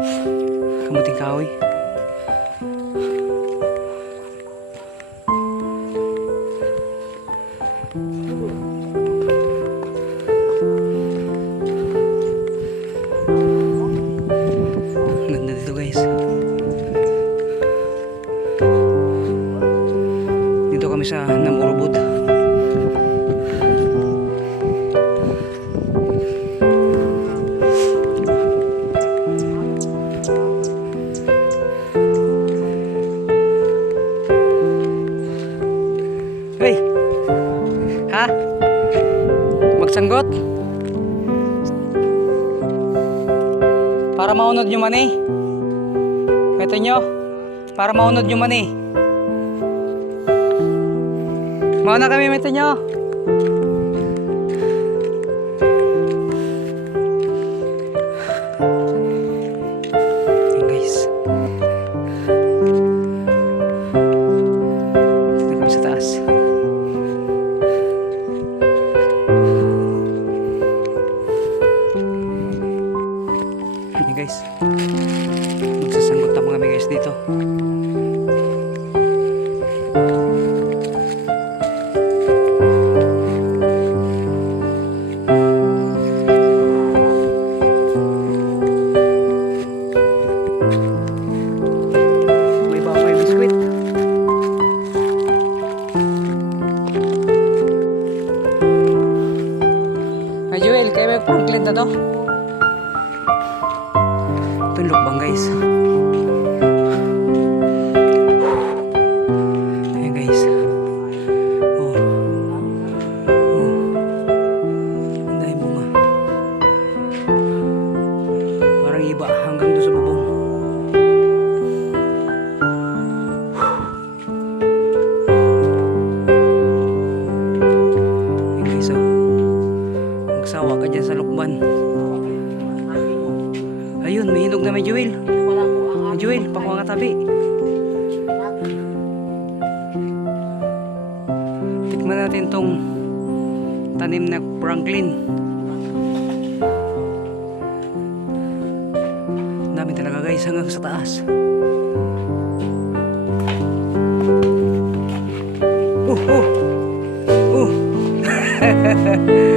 Kamuting kahoy. Magsanggot? Para maunod nyo man eh. Ito nyo. Para maunod nyo man eh. Mauna kami, ito nyo. Guys. Ayun, may hinog na may Joel. May Joel, pakuha nga tabi. Tikman natin tong tanim na Franklin. Ang dami talaga guys hanggang sa taas. Oh, oh. Oh.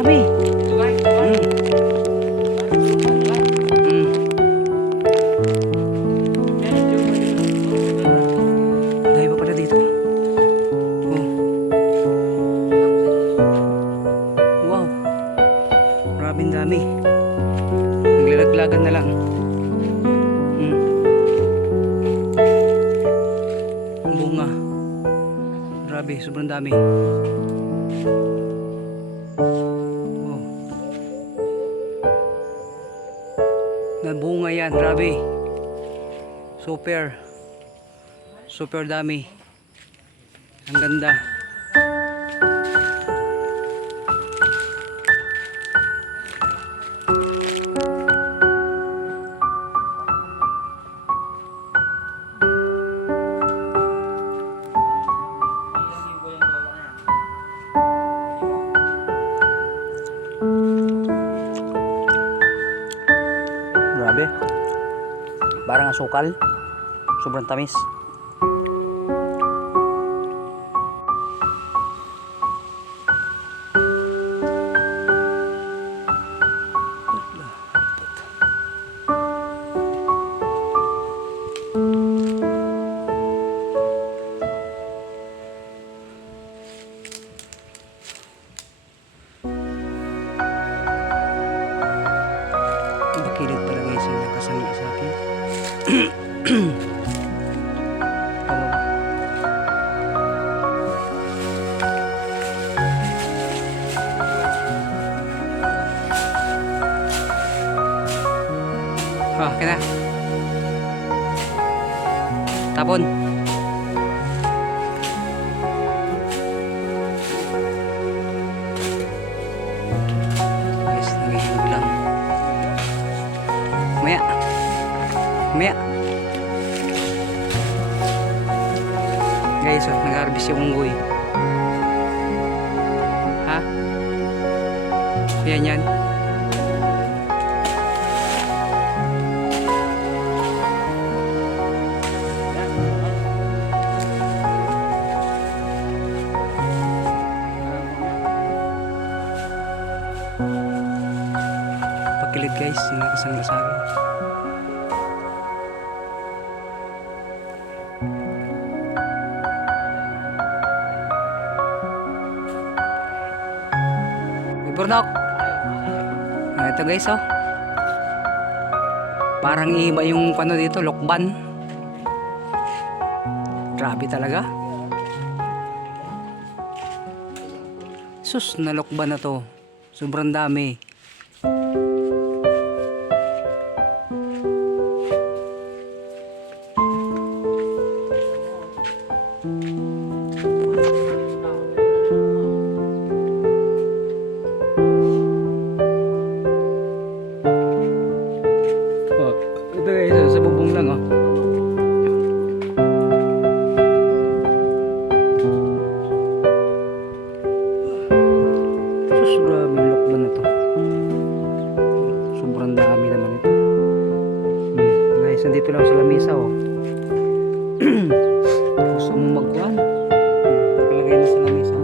dami. Mm. Mm. Dami pa pala dito. Oh. Wow. Maraming dami. Na lang. Mm. Bunga. Grabe, sobrang dami. Nabunga yan, grabe. Super. Super dami. Ang ganda. Parang asukal. Sobrang tamis. Bakilid pala guys yung nakasangla sa akin. Hello. Ah, kena. Tapon. Guys, oh, nag-harvest yung unggoy. Ha? Yan yan. Pagkilid guys, yung nakasang lasabi. Iburnok! Ah, Ito guys oh. Parang iba yung ano dito, lokban. Grabe talaga. Sus, na lokban na to. Sobrang dami. Ito guys, sa bubong lang oh. Sus, grabe yung lokban na to. Sobrang dami naman ito. Hmm, guys, nandito lang sa lamesa oh. Gusto mo magkuhan? Nakalagay na sa lamesa.